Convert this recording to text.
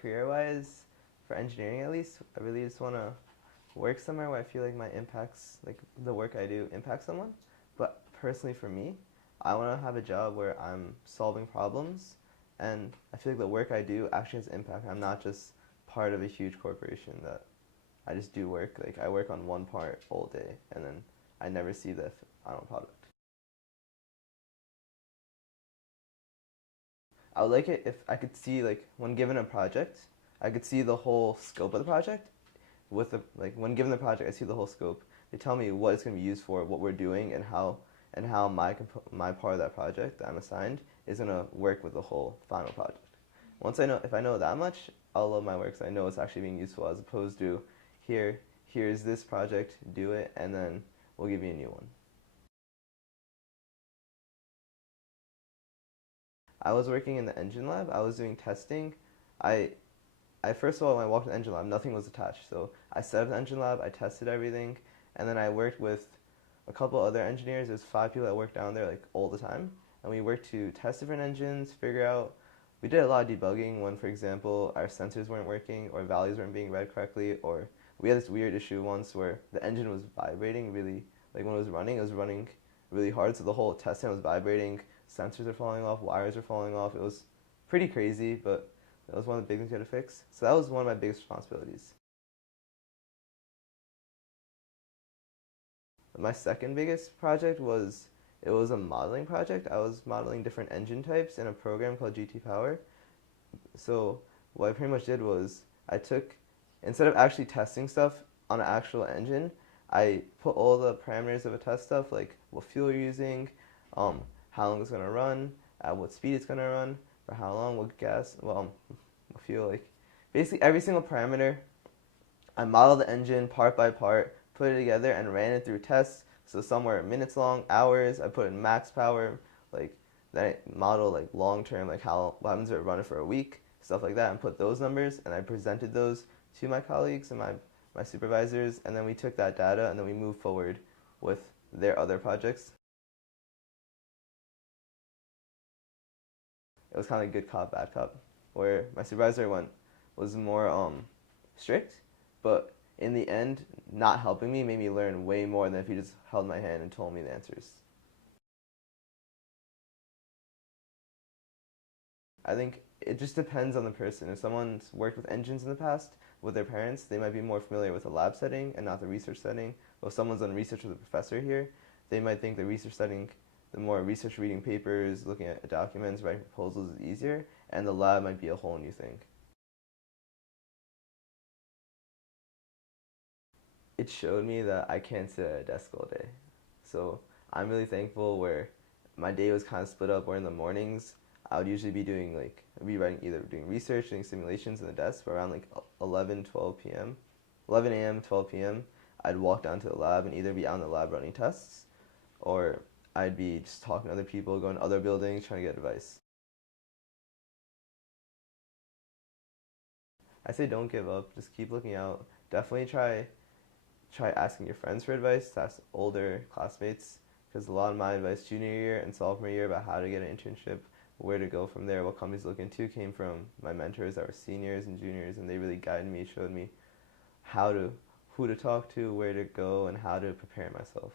career-wise, for engineering at least, I really just want to work somewhere where I feel like my impacts, like the work I do impacts someone. But personally for me, I want to have a job where I'm solving problems and I feel like the work I do actually has impact. I'm not just part of a huge corporation that I just do work. Like I work on one part all day and then I never see the final product. I would like it if I could see like when given a project, I could see the whole scope of the project. With the like when given the project, I see the whole scope. They tell me what it's going to be used for, what we're doing, and how my part of that project that I'm assigned is going to work with the whole final project. Once I know if I know that much, I'll love my work. So I know it's actually being useful as opposed to here's this project, do it, and then we'll give you a new one. I was working in the engine lab. I was doing testing. I I first of all, when I walked in the engine lab, nothing was attached. So I set up the engine lab, I tested everything, and then I worked with a couple other engineers. There's 5 people that work down there like all the time, and we worked to test different engines, figure out. We did a lot of debugging when, for example, our sensors weren't working or values weren't being read correctly, or we had this weird issue once where the engine was vibrating really, like when it was running really hard, so the whole test stand was vibrating, sensors are falling off, wires are falling off. It was pretty crazy, but that was one of the big things you had to fix. So that was one of my biggest responsibilities. My second biggest project was it was a modeling project. I was modeling different engine types in a program called GT Power. So what I pretty much did was I took instead of actually testing stuff on an actual engine, I put all the parameters of a test stuff like what fuel you're using, how long it's gonna run, at what speed it's gonna run, for how long, what gas, what fuel, like basically every single parameter. I modeled the engine part by part, put it together, and ran it through tests. So some were minutes long, hours. I put in max power, like then I modeled like long term, like how what happens if it run it for a week, stuff like that, and put those numbers. And I presented those to my colleagues and my supervisors, and then we took that data and then we moved forward with their other projects. It was kind of like good cop, bad cop, where my supervisor was more strict, but in the end, not helping me made me learn way more than if he just held my hand and told me the answers. I think it just depends on the person. If someone's worked with engines in the past with their parents, they might be more familiar with the lab setting and not the research setting. Or if someone's done research with a professor here, they might think the research setting, the more research reading papers, looking at documents, writing proposals is easier, and the lab might be a whole new thing. It showed me that I can't sit at a desk all day. So I'm really thankful where my day was kind of split up where in the mornings I would usually be doing like be writing either doing research, doing simulations in the desk, but around like 11, 12 p.m., 11 a.m., 12 p.m., I'd walk down to the lab and either be out in the lab running tests or I'd be just talking to other people, going to other buildings, trying to get advice. I say don't give up, just keep looking out. Definitely try asking your friends for advice, ask older classmates, because a lot of my advice junior year and sophomore year about how to get an internship, where to go from there, what companies to look into came from my mentors that were seniors and juniors, and they really guided me, showed me how to, who to talk to, where to go, and how to prepare myself.